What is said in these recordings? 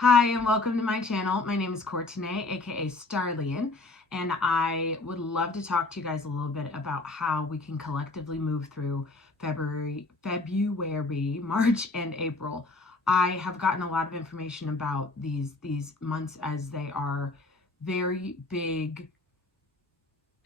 Hi, and welcome to my channel. My name is Courtenay, aka Starlian, and I would love to talk to you guys a little bit about how we can collectively move through February, March, and April. I have gotten a lot of information about these months as they are very big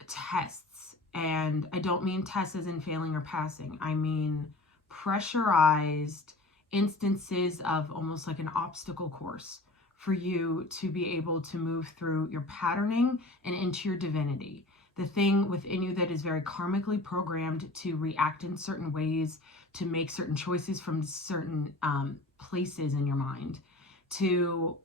tests. And I don't mean tests as in failing or passing. I mean pressurized instances of almost like an obstacle course for you to be able to move through your patterning and into your divinity. The thing within you that is very karmically programmed to react in certain ways, to make certain choices from certain places in your mind, to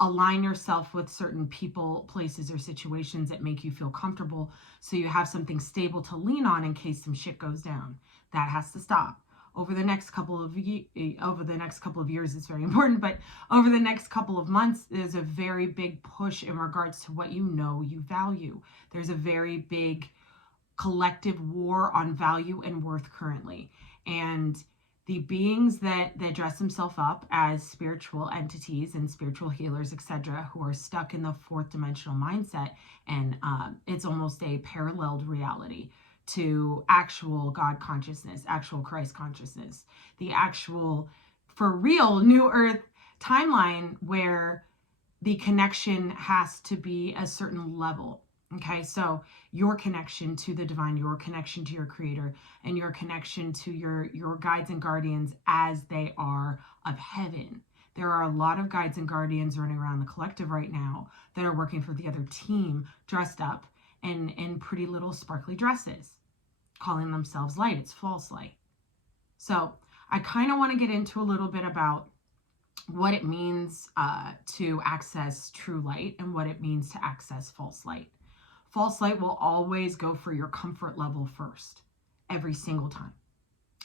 align yourself with certain people, places, or situations that make you feel comfortable so you have something stable to lean on in case some shit goes down. That has to stop. Over the next couple of years, it's very important, but over the next couple of months, there's a very big push in regards to what you know you value. There's a very big collective war on value and worth currently. And the beings that dress themselves up as spiritual entities and spiritual healers, etc., who are stuck in the fourth dimensional mindset, and it's almost a paralleled reality to actual God consciousness, actual Christ consciousness, the actual, for real, New Earth timeline where the connection has to be a certain level. Okay, so your connection to the divine, your connection to your creator, and your connection to your guides and guardians as they are of heaven. There are a lot of guides and guardians running around the collective right now that are working for the other team, dressed up in pretty little sparkly dresses, calling themselves light. It's false light. So I kind of want to get into a little bit about what it means to access true light and what it means to access false light. False light will always go for your comfort level first, every single time.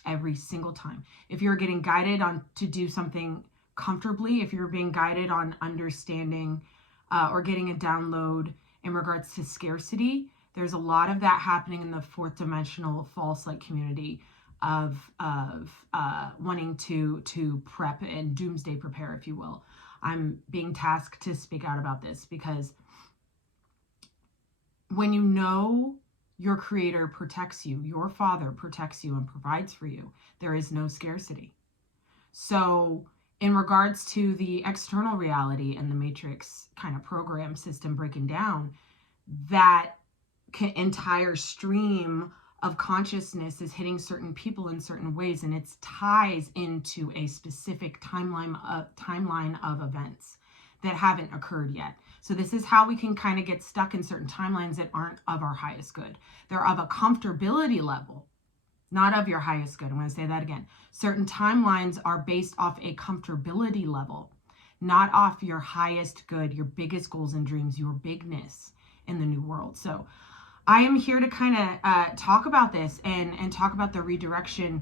Every single time. If you're getting guided on to do something comfortably, if you're being guided on understanding or getting a download in regards to scarcity, there's a lot of that happening in the fourth dimensional false light community of wanting to prep and doomsday prepare, if you will. I'm being tasked to speak out about this because when you know your creator protects you, your father protects you and provides for you, there is no scarcity. So in regards to the external reality and the matrix kind of program system breaking down, that entire stream of consciousness is hitting certain people in certain ways, and it ties into a specific timeline of events that haven't occurred yet. So this is how we can kind of get stuck in certain timelines that aren't of our highest good. They're of a comfortability level, not of your highest good. I'm going to say that again. Certain timelines are based off a comfortability level, not off your highest good, your biggest goals and dreams, your bigness in the new world. So I am here to kind of talk about this and talk about the redirection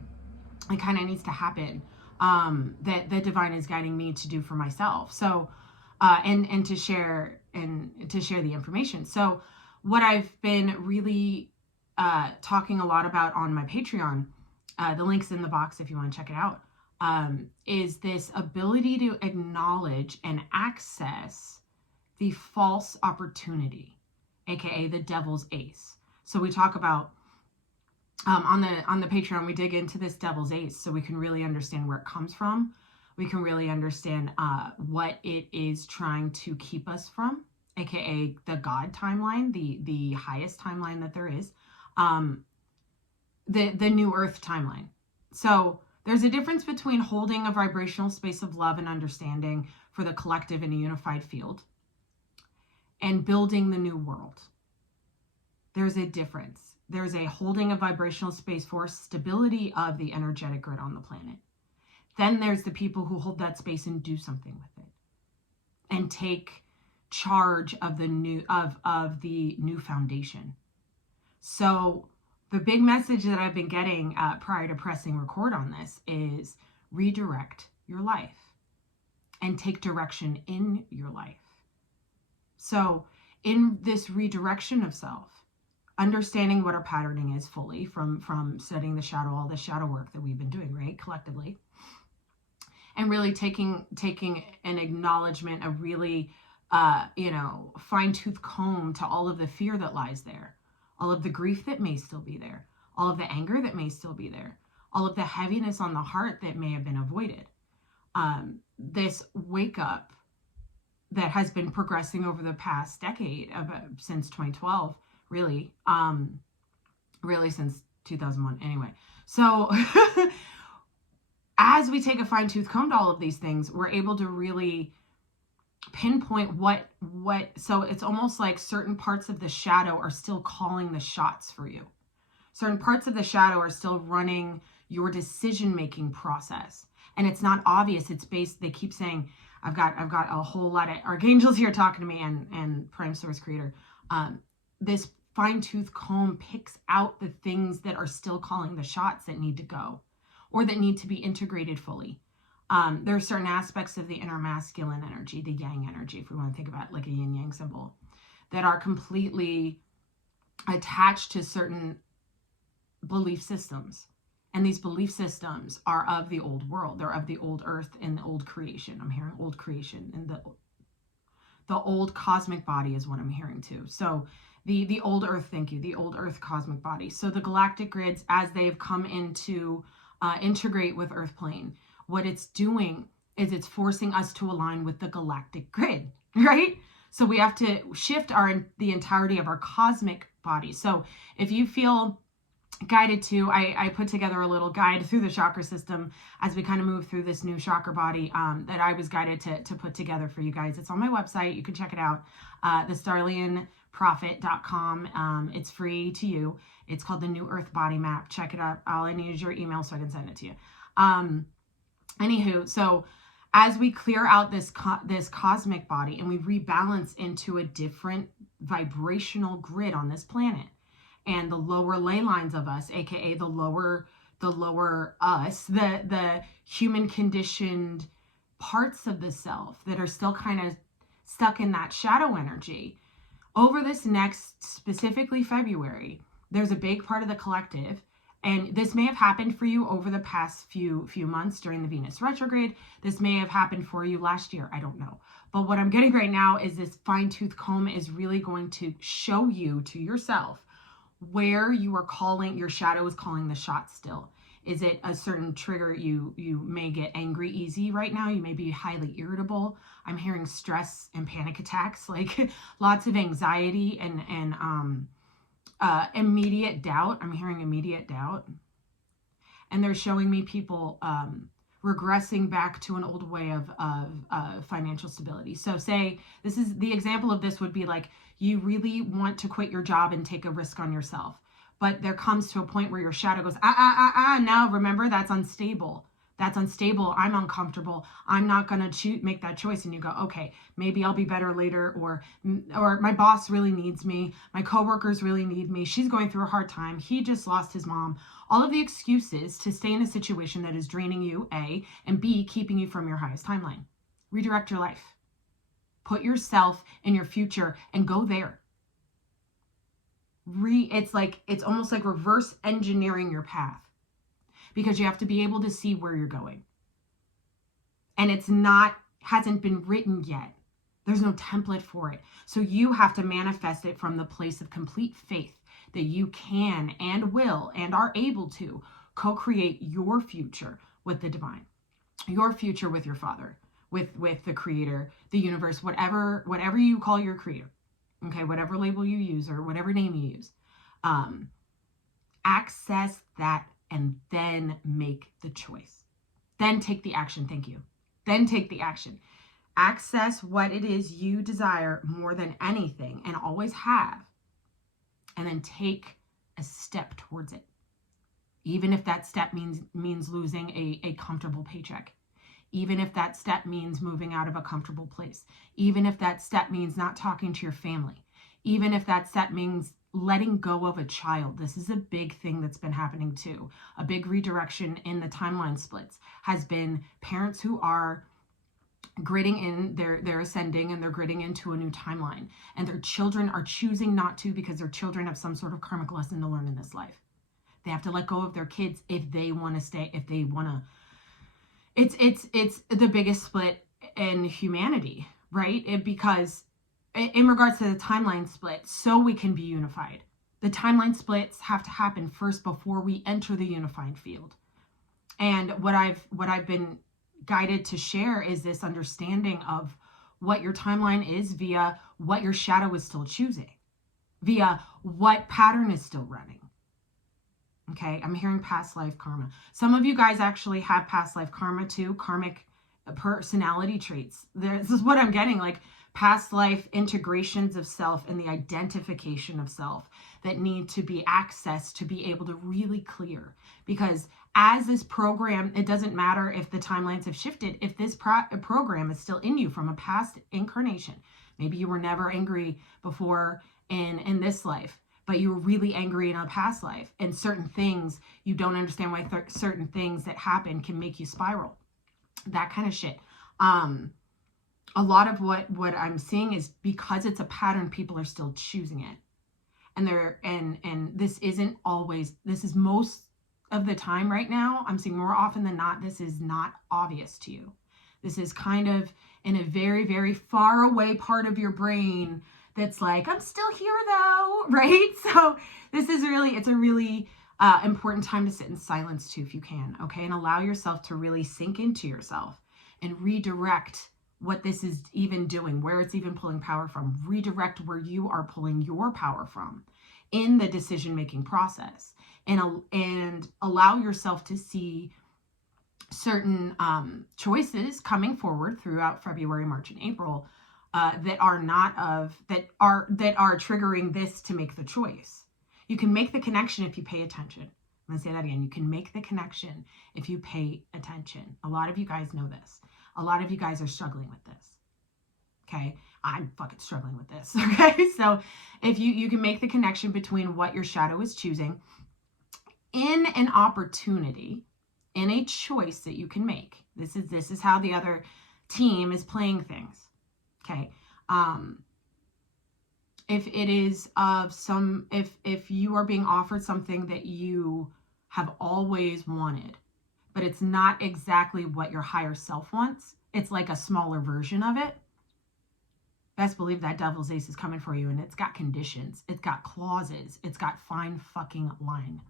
that kind of needs to happen, that the divine is guiding me to do for myself. So and to share the information. So what I've been really talking a lot about on my Patreon, the link's in the box if you want to check it out, is this ability to acknowledge and access the false opportunity, aka the devil's ace. So we talk about on the Patreon, we dig into this devil's ace so we can really understand where it comes from. We can really understand what it is trying to keep us from, aka the God timeline, the highest timeline that there is, the new earth timeline. So there's a difference between holding a vibrational space of love and understanding for the collective in a unified field and building the new world. There's a difference. There's a holding a vibrational space for stability of the energetic grid on the planet. Then there's the people who hold that space and do something with it and take charge of the new foundation. So the big message that I've been getting prior to pressing record on this is redirect your life and take direction in your life. So in this redirection of self, understanding what our patterning is fully from studying the shadow, all the shadow work that we've been doing, right, collectively, and really taking an acknowledgement, a really fine-tooth comb to all of the fear that lies there, all of the grief that may still be there, all of the anger that may still be there, all of the heaviness on the heart that may have been avoided. This wake up that has been progressing over the past decade, since 2012, really since 2001 anyway. So as we take a fine-tooth comb to all of these things, we're able to really pinpoint what so it's almost like certain parts of the shadow are still calling the shots for you. Certain parts of the shadow are still running your decision-making process. And it's not obvious. It's based, they keep saying, I've got a whole lot of archangels here talking to me, and Prime Source Creator. This fine-tooth comb picks out the things that are still calling the shots that need to go, or that need to be integrated fully. There are certain aspects of the inner masculine energy, the yang energy, if we want to think about it like a yin yang symbol, that are completely attached to certain belief systems. And these belief systems are of the old world. They're of the old earth and the old creation. I'm hearing old creation, and the old cosmic body is what I'm hearing too. So the old earth, thank you, the old earth cosmic body. So the galactic grids, as they've come into integrate with earth plane, what it's doing is it's forcing us to align with the galactic grid, right? So we have to shift the entirety of our cosmic body. So if you feel guided to, I put together a little guide through the chakra system as we kind of move through this new chakra body that I was guided to put together for you guys. It's on my website. You can check it out, thestarleonprophet.com. It's free to you. It's called the New Earth Body Map. Check it out. All I need is your email so I can send it to you. Anywho, so as we clear out this cosmic body and we rebalance into a different vibrational grid on this planet, and the lower ley lines of us, aka the lower us, the human conditioned parts of the self that are still kind of stuck in that shadow energy, over this next, specifically February, there's a big part of the collective. And this may have happened for you over the past few months during the Venus retrograde. This may have happened for you last year. I don't know. But what I'm getting right now is this fine-tooth comb is really going to show you to yourself where your shadow is calling the shots still. Is it a certain trigger? You may get angry easy right now. You may be highly irritable. I'm hearing stress and panic attacks, like lots of anxiety and immediate doubt. I'm hearing immediate doubt. And they're showing me people regressing back to an old way of financial stability. So say, this is the example of this would be like, you really want to quit your job and take a risk on yourself. But there comes to a point where your shadow goes, now remember, that's unstable. That's unstable. I'm uncomfortable. I'm not going to make that choice. And you go, okay, maybe I'll be better later. Or my boss really needs me. My coworkers really need me. She's going through a hard time. He just lost his mom. All of the excuses to stay in a situation that is draining you, A, and B, keeping you from your highest timeline. Redirect your life. Put yourself in your future and go there. It's almost like reverse engineering your path, because you have to be able to see where you're going. And hasn't been written yet. There's no template for it. So you have to manifest it from the place of complete faith that you can and will and are able to co-create your future with the divine, your future with your Father, with the Creator, the universe, whatever you call your creator. Okay, whatever label you use or whatever name you use. Access that and then make the choice. Then take the action. Thank you. Then take the action. Access what it is you desire more than anything and always have. And then take a step towards it. Even if that step means losing a comfortable paycheck. Even if that step means moving out of a comfortable place. Even if that step means not talking to your family. Even if that step means letting go of a child. This is a big thing that's been happening too. A big redirection in the timeline splits has been parents who are gridding in, they're ascending and they're gridding into a new timeline. And their children are choosing not to, because their children have some sort of karmic lesson to learn in this life. They have to let go of their kids if they want to stay, if it's the biggest split in humanity, right? Because in regards to the timeline split, so we can be unified. The timeline splits have to happen first before we enter the unified field. And what I've been guided to share is this understanding of what your timeline is via what your shadow is still choosing, via what pattern is still running. Okay, I'm hearing past life karma. Some of you guys actually have past life karma too, karmic personality traits. This is what I'm getting, like past life integrations of self and the identification of self that need to be accessed to be able to really clear. Because as this program, it doesn't matter if the timelines have shifted, if this program is still in you from a past incarnation. Maybe you were never angry before in this life, but you were really angry in a past life, and certain things, you don't understand why certain things that happen can make you spiral. That kind of shit. A lot of what I'm seeing is because it's a pattern, people are still choosing it. And this isn't always, this is most of the time right now, I'm seeing more often than not, this is not obvious to you. This is kind of in a very, very far away part of your brain that's like, I'm still here though, right? So this is really, it's a really important time to sit in silence too, if you can, okay? And allow yourself to really sink into yourself and redirect what this is even doing, where it's even pulling power from. Redirect where you are pulling your power from in the decision-making process, and allow yourself to see certain choices coming forward throughout February, March, and April that are triggering this to make the choice. You can make the connection if you pay attention. I'm going to say that again. You can make the connection if you pay attention. A lot of you guys know this. A lot of you guys are struggling with this. Okay. I'm fucking struggling with this. Okay. So if you can make the connection between what your shadow is choosing in an opportunity, in a choice that you can make. This is how the other team is playing things. Okay. If it is of some, if you are being offered something that you have always wanted, but it's not exactly what your higher self wants, it's like a smaller version of it, best believe that devil's ace is coming for you, and it's got conditions, it's got clauses, it's got fine fucking line.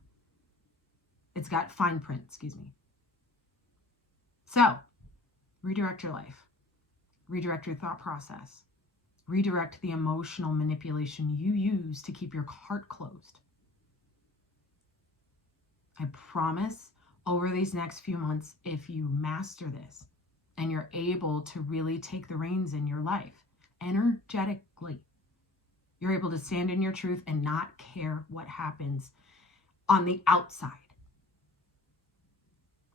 It's got fine print, excuse me. So, redirect your life. Redirect your thought process. Redirect the emotional manipulation you use to keep your heart closed. I promise over these next few months, if you master this and you're able to really take the reins in your life energetically, you're able to stand in your truth and not care what happens on the outside.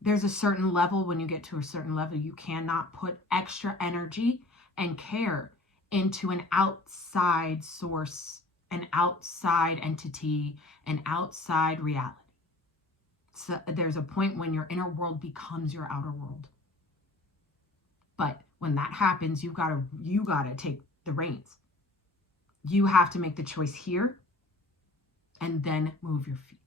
There's a certain level, when you get to a certain level, you cannot put extra energy and care into an outside source, an outside entity, an outside reality. So there's a point when your inner world becomes your outer world. But when that happens, you gotta take the reins. You have to make the choice here and then move your feet.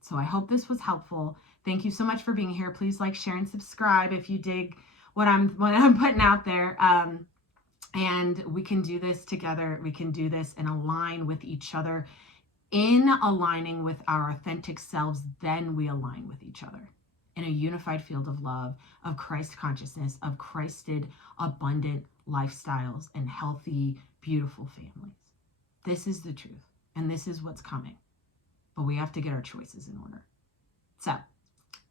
So I hope this was helpful. Thank you so much for being here. Please like, share, and subscribe if you dig what I'm putting out there. And we can do this together. We can do this and align with each other. In aligning with our authentic selves, then we align with each other in a unified field of love, of Christ consciousness, of Christed, abundant lifestyles, and healthy, beautiful families. This is the truth, and this is what's coming. But we have to get our choices in order. So,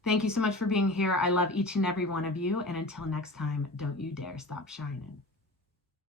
thank you so much for being here. I love each and every one of you. And until next time, don't you dare stop shining.